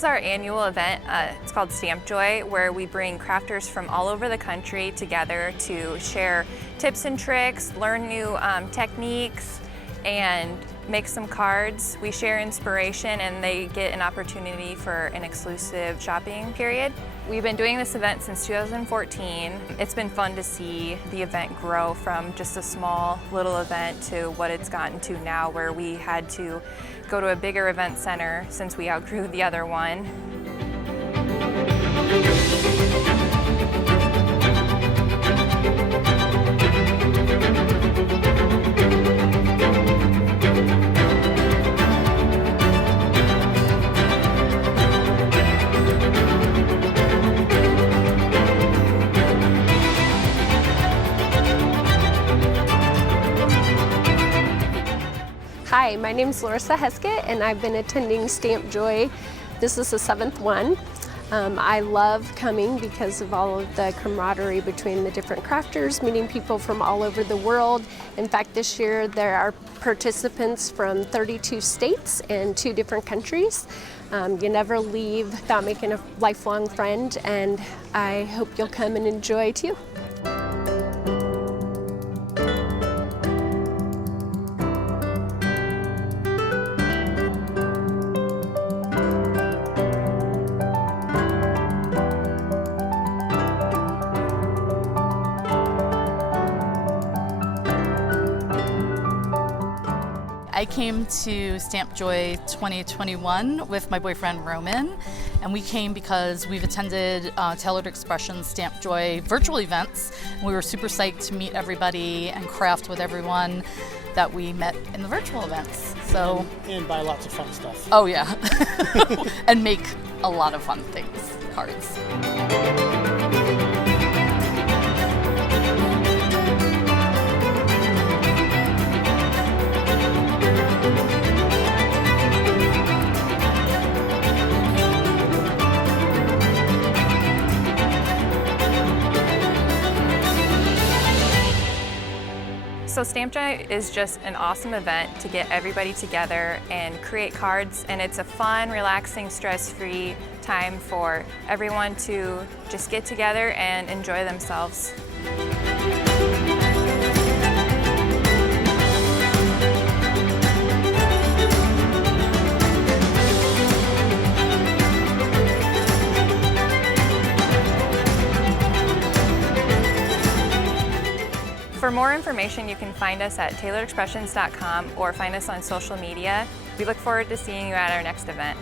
is our annual event. It's called Stamp Joy, where we bring crafters from all over the country together to share tips and tricks, learn new techniques, and make some cards. We share inspiration and they get an opportunity for an exclusive shopping period. We've been doing this event since 2014. It's been fun to see the event grow from just a small little event to what it's gotten to now, where we had to go to a bigger event center since we outgrew the other one. Hi, my name is Larissa Heskett and I've been attending Stamp Joy. This is the 7th one. I love coming because of all of the camaraderie between the different crafters, meeting people from all over the world. In fact, this year there are participants from 32 states and 2 different countries. You never leave without making a lifelong friend, and I hope you'll come and enjoy too. I came to Stamp Joy 2021 with my boyfriend Roman, and we came because we've attended Tailored Expression Stamp Joy virtual events. We were super psyched to meet everybody and craft with everyone that we met in the virtual events. So and buy lots of fun stuff. Oh yeah, and make a lot of fun things, cards. So Stamp Joy is just an awesome event to get everybody together and create cards, and it's a fun, relaxing, stress-free time for everyone to just get together and enjoy themselves. For more information, you can find us at tailoredexpressions.com or find us on social media. We look forward to seeing you at our next event.